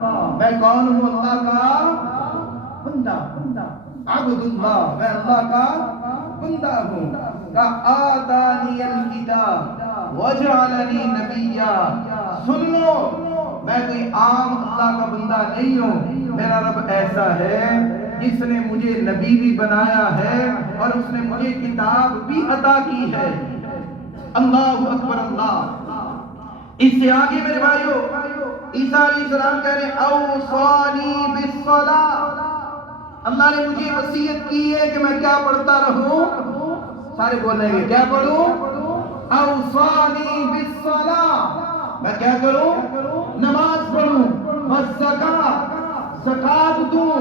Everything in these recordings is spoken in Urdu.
میں کون ہوں؟ اللہ کا بندہ، عبد اللہ، میں اللہ کا بندہ ہوں۔ کہ آتانی الکتاب وجعلنی نبیا، سن لو میں کوئی عام اللہ کا بندہ نہیں ہوں، میرا رب ایسا ہے جس نے مجھے نبی بھی بنایا ہے اور اس نے مجھے کتاب بھی عطا کی ہے۔ اللہ اکبر اللہ۔ اس سے آگے میرے بھائیو عیسیٰ علیہ السلام کہہ رہے ہیں اوصانی بالصلاۃ، اللہ نے مجھے وصیت کی ہے کہ میں کیا پڑھتا رہوں؟ سارے بولیں گے کیا پڑھوں؟ اوصانی بالصلاۃ، میں کیا کروں؟ نماز پڑھوں، والزکاۃ، زکات دوں۔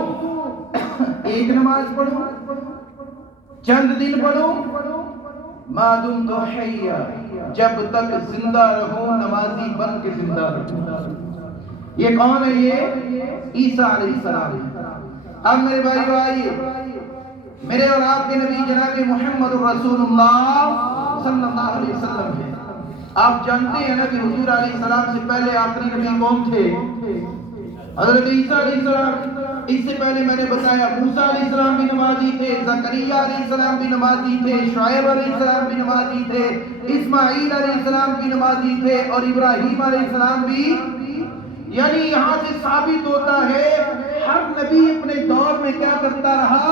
ایک نماز پڑھوں، چند دن پڑھوں، ما دمت حیا، جب تک زندہ رہوں نمازی بن کے زندہ رہوں۔ یہ کون ہے؟ یہ عیسیٰ علیہ السلام۔ اب میرے بھائیو آئیے، میرے اور آپ کے نبی جناب محمد رسول اللہ صلی اللہ علیہ وسلم ہے۔ آپ جانتے ہیں نا کہ حضور علیہ السلام سے پہلے آخری نبی کون تھے؟ حضرت عیسیٰ علیہ السلام۔ اس سے پہلے میں نے بتایا موسیٰ علیہ السلام بھی نمازی تھے، زکریا علیہ السلام بھی نمازی تھے، شعیب علیہ السلام بھی نمازی تھے، اسماعیل علیہ السلام بھی نمازی تھے، اور ابراہیم علیہ السلام بھی۔ یعنی یہاں سے ثابت ہوتا ہے ہر نبی اپنے دور میں کیا کرتا رہا؟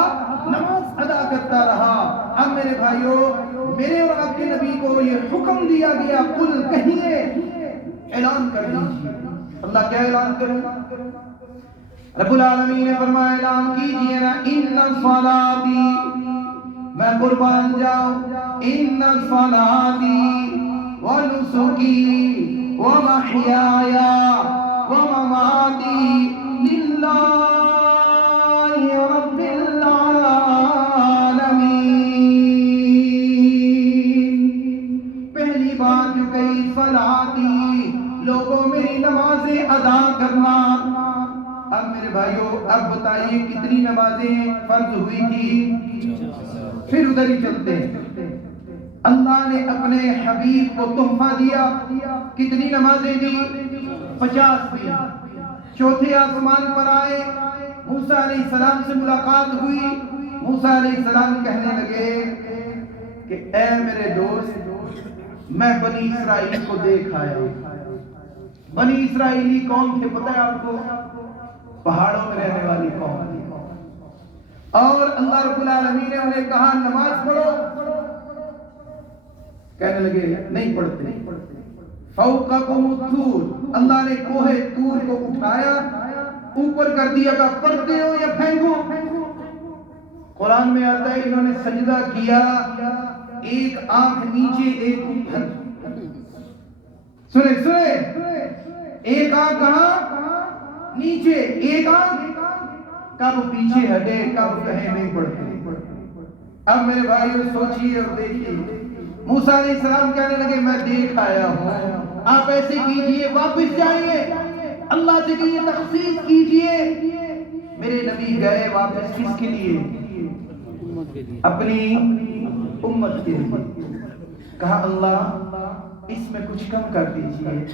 نماز ادا کرتا رہا۔ اب میرے بھائیو میرے اور آپ کے نبی کو یہ حکم دیا گیا، قل کہیے، اعلان کر دیجیے۔ اللہ کیا اعلان کروں؟ رب العالمین نے فرمایا اعلان کیجئے نا، ان صلاتی، میں قربان جاؤں، ان صلاتی ونسکی ومحیایا ومماتی للہ رب العالمین۔ پہلی بات جو کہی صلاتی، لوگوں میری نمازیں ادا کرنا۔ اب میرے بھائیو اب بتائیے کتنی نمازیں فرض ہوئی تھی؟ پھر ادھر ہی چلتے ہیں۔ اللہ نے اپنے حبیب کو تحفہ دیا، کتنی نمازیں دی؟ 50 دی۔ چوتھے آسمان پر آئے، موسیٰ علیہ السلام سے ملاقات ہوئی، موسیٰ علیہ السلام کہنے لگے کہ اے میرے دوست، میں بنی اسرائیل کو دیکھ آیا۔ بنی اسرائیلی کون تھے پتہ ہے آپ کو؟ پہاڑوں میں رہنے والی قوم تھی، اور اللہ رب العالمین نے انہیں کہا نماز پڑھو، کہنے لگے نہیں پڑھتے۔ فوقکم الطور، اللہ نے کوہ طور کو اٹھایا، اوپر کر دیا کہ پڑھتے ہو یا پھینکو۔ قرآن میں آتا ہے انہوں نے سجدہ کیا، ایک آنکھ نیچے ایک اوپر۔ سنے ایک آنکھ کہاں؟ نیچے، ایک آنکھ کب پیچھے ہٹے، کب کہیں نہیں پڑھتے۔ اب میرے بھائیو سوچئے اور دیکھئے، موسیٰ علیہ السلام کہنے لگے میں دیکھ آیا ہوں، آپ ایسے کیجئے، واپس جائیے، اللہ سے کہیے تخصیص کیجئے۔ میرے نبی گئے واپس کس کے لیے؟ اپنی امت کے لیے۔ کہا اللہ اس میں کچھ کم کر دیجئے۔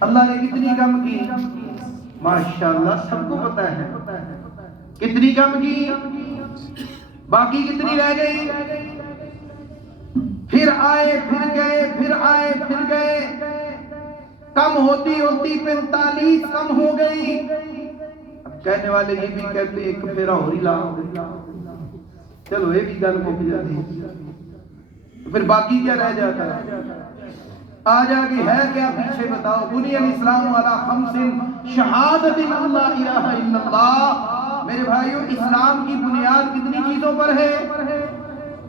اللہ نے کتنی کم کی؟ ماشاءاللہ سب کو پتا ہے کتنی کم کی، باقی کتنی رہ گئی؟ پھر آئے پھر گئے، پھر آئے پھر گئے، کم ہوتی ہوتی 45 کم ہو گئی۔ اب کہنے والے یہ بھی کہتے ایک پھیرا ہو رہی لا، چلو یہ بھی گل مک جاتی، پھر باقی کیا رہ جاتا؟ آج آگے ہے کیا پیچھے بتاؤ؟ بنی الاسلام علی خمس شہادت اللہ الہ الا اللہ۔ میرے بھائیو اسلام کی بنیاد کتنی چیزوں پر ہے؟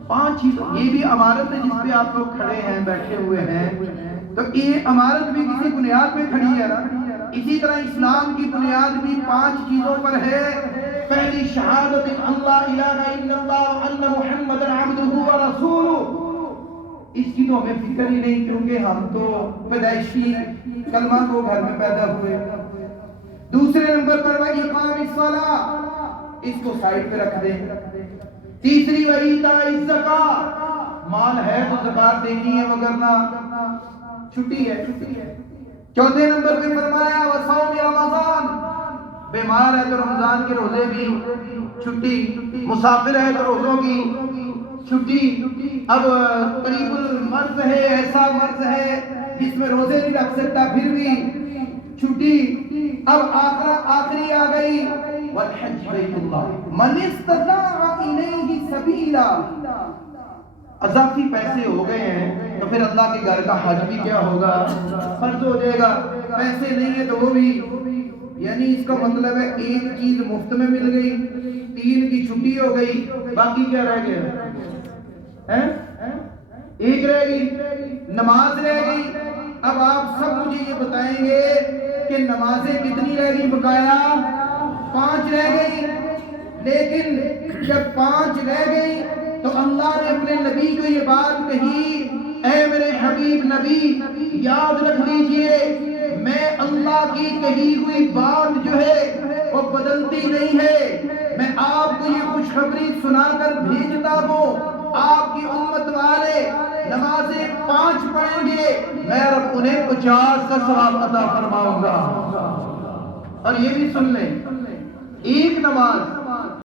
5 چیزوں۔ یہ بھی عمارت ہے جس پہ آپ لوگ کھڑے ہیں، بیٹھے ہوئے ہیں، تو یہ عمارت بھی کسی بنیاد پہ کھڑی ہے نا۔ اسی طرح اسلام کی بنیاد بھی 5 چیزوں پر ہے۔ پہلی شہادت اللہ الہ الا اللہ وان محمد عبدہ ورسولہ۔ اس کی تو ہمیں فکر ہی نہیں کیونکہ ہم تو پیدائشی کلمہ کو گھر میں پیدا ہوئے۔ دوسرے نمبر پر اقام الصلاۃ، اس کو سائڈ پہ رکھ دیں۔ تیسری وایتاء الزکاۃ، مال ہے تو زکات دینی ہے وگرنہ چھٹی ہے۔ چوتھے نمبر پہ فرمایا وصوم رمضان، بیمار ہے تو رمضان کے روزے بھی چھٹی، مسافر ہے تو روزوں کی چھٹی، اب قریب المرض ہے، ایسا مرض ہے جس میں روزے نہیں رکھ سکتا پھر بھی چھٹی، اب آخری آ گئی والحج بیت اللہ من استطاع الیہ سبیلا، اضافی پیسے ہو گئے ہیں تو پھر اللہ کے گھر کا حج بھی کیا ہوگا، فرض ہو جائے گا، پیسے نہیں ہے تو وہ بھی، یعنی اس کا مطلب ہے ایک چیز مفت میں مل گئی، 3 کی چھٹی ہو گئی، باقی کیا رہ گیا، ایک رہ گئی، نماز رہ گئی۔ اب آپ سب مجھے یہ بتائیں گے کہ نمازیں کتنی رہ گئی بقایا، 5 رہ گئی، لیکن جب 5 رہ گئی تو اللہ نے اپنے نبی کو یہ بات کہی، اے میرے حبیب نبی یاد رکھ لیجئے میں اللہ کی کہی ہوئی بات جو ہے وہ بدلتی نہیں ہے، میں آپ کو یہ خوشخبری سنا کر بھیجتا ہوں، آپ کی امت والے نمازیں 5 پڑھیں گے، میں رب انہیں 50 کا ثواب عطا فرماؤں گا۔ اور یہ بھی سن لیں، ایک نماز